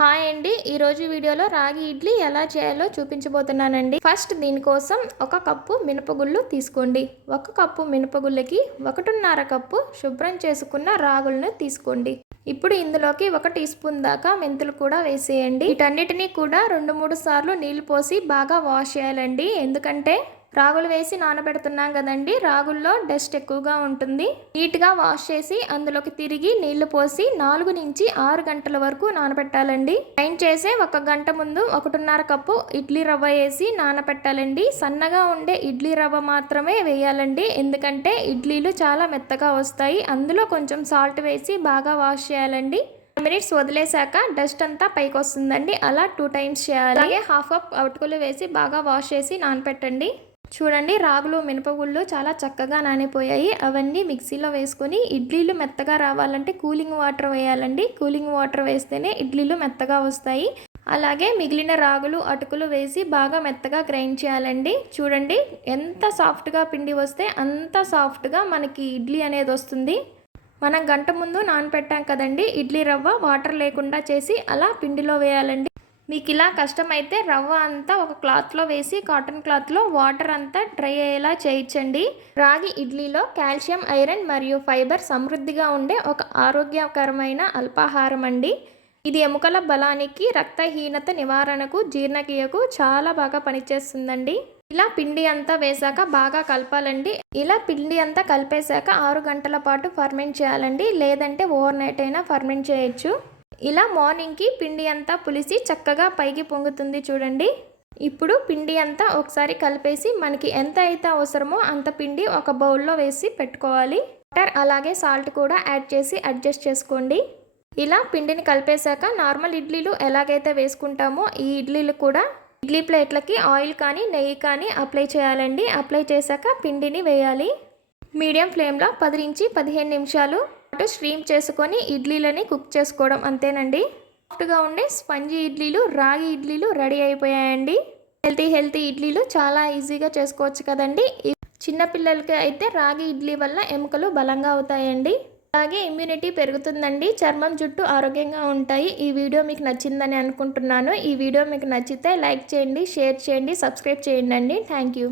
Hi అండి, ఈరోజు వీడియోలో రాగి ఇడ్లీ ఎలా చేయాలో చూపించబోతున్నానండి. ఫస్ట్ దీనికోసం ఒక కప్పు మినపగుళ్ళు తీసుకోండి. ఒక కప్పు మినపగుళ్ళకి 1.5 కప్పు శుభ్రం చేసుకున్న రాగులను తీసుకోండి. ఇప్పుడు ఇందులోకి 1 టీ స్పూన్ దాకా మెంతులు కూడా వేసేయండి. వీటన్నిటినీ కూడా 2-3 సార్లు నీళ్లు పోసి బాగా వాష్ చేయాలండి. ఎందుకంటే రాగులు వేసి నానబెడుతున్నాం కదండి, రాగుల్లో డస్ట్ ఎక్కువగా ఉంటుంది. నీట్గా వాష్ చేసి అందులోకి తిరిగి నీళ్లు పోసి 4 నుంచి 6 గంటల వరకు నానబెట్టాలండి. గ్రైండ్ చేసే 1 గంట ముందు 1.5 కప్పు ఇడ్లీ రవ్వ వేసి నానబెట్టాలండి. సన్నగా ఉండే ఇడ్లీ రవ్వ మాత్రమే వేయాలండి, ఎందుకంటే ఇడ్లీలు చాలా మెత్తగా వస్తాయి. అందులో కొంచెం సాల్ట్ వేసి బాగా వాష్ చేయాలండి. మినిట్స్ వదిలేసాక డస్ట్ అంతా పైకి వస్తుందండి. అలా 2 టైమ్స్ చేయాలి. అలాగే హాఫ్ కప్ అటుకులు వేసి బాగా వాష్ చేసి నానబెట్టండి. చూడండి, రాగులు మినపగుళ్ళు చాలా చక్కగా నానిపోయాయి. అవన్నీ మిక్సీలో వేసుకొని ఇడ్లీలు మెత్తగా రావాలంటే కూలింగ్ వాటర్ వేయాలండి. కూలింగ్ వాటర్ వేస్తేనే ఇడ్లీలు మెత్తగా వస్తాయి. అలాగే మిగిలిన రాగులు అటుకులు వేసి బాగా మెత్తగా గ్రైండ్ చేయాలండి. చూడండి, ఎంత సాఫ్ట్గా పిండి వస్తే అంత సాఫ్ట్గా మనకి ఇడ్లీ అనేది వస్తుంది. మనం గంట ముందు నానపెట్టాం కదండి ఇడ్లీ రవ్వ, వాటర్ లేకుండా చేసి అలా పిండిలో వేయాలండి. మీకు ఇలా కష్టమైతే రవ్వ అంతా ఒక క్లాత్లో వేసి కాటన్ క్లాత్లో వాటర్ అంతా డ్రై అయ్యేలా చేయించండి. రాగి ఇడ్లీలో కాల్షియం, ఐరన్ మరియు ఫైబర్ సమృద్ధిగా ఉండే ఒక ఆరోగ్యకరమైన అల్పాహారం అండి. ఇది ఎముకల బలానికి, రక్తహీనత నివారణకు, జీర్ణక్రియకు చాలా బాగా పనిచేస్తుందండి. ఇలా పిండి అంతా వేసాక బాగా కలపాలండి. ఇలా పిండి అంతా కలిపేశాక 6 గంటల పాటు ఫర్మెంట్ చేయాలండి, లేదంటే ఓవర్ నైట్ అయినా ఫర్మెంట్ చేయొచ్చు. ఇలా మార్నింగ్కి పిండి అంతా పులిసి చక్కగా పైకి పొంగుతుంది చూడండి. ఇప్పుడు పిండి అంతా ఒకసారి కలిపేసి మనకి ఎంత అయితే అవసరమో అంత పిండి ఒక బౌల్లో వేసి పెట్టుకోవాలి. వాటర్ అలాగే సాల్ట్ కూడా యాడ్ చేసి అడ్జస్ట్ చేసుకోండి. ఇలా పిండిని కలిపేశాక నార్మల్ ఇడ్లీలు ఎలాగైతే వేసుకుంటామో ఈ ఇడ్లీలు కూడా ఇడ్లీ ప్లేట్లకి ఆయిల్ కానీ నెయ్యి కానీ అప్లై చేయాలండి. అప్లై చేశాక పిండిని వేయాలి. మీడియం ఫ్లేమ్లో 10 నుంచి 15 నిమిషాలు స్ట్రీమ్ చేసుకొని ఇడ్లీలని కుక్ చేసుకోవడం అంతేనండి. సాఫ్ట్గా ఉండే స్పంజీ ఇడ్లీలు, రాగి ఇడ్లీలు రెడీ అయిపోయాయండి. హెల్తీ ఇడ్లీలు చాలా ఈజీగా చేసుకోవచ్చు కదండి. చిన్నపిల్లలకి అయితే రాగి ఇడ్లీ వల్ల ఎముకలు బలంగా అవుతాయండి. అలాగే ఇమ్యూనిటీ పెరుగుతుందండి. చర్మం, జుట్టు ఆరోగ్యంగా ఉంటాయి. ఈ వీడియో మీకు నచ్చిందని అనుకుంటున్నాను. ఈ వీడియో మీకు నచ్చితే లైక్ చేయండి, షేర్ చేయండి, సబ్స్క్రైబ్ చేయండి అండి. Thank you.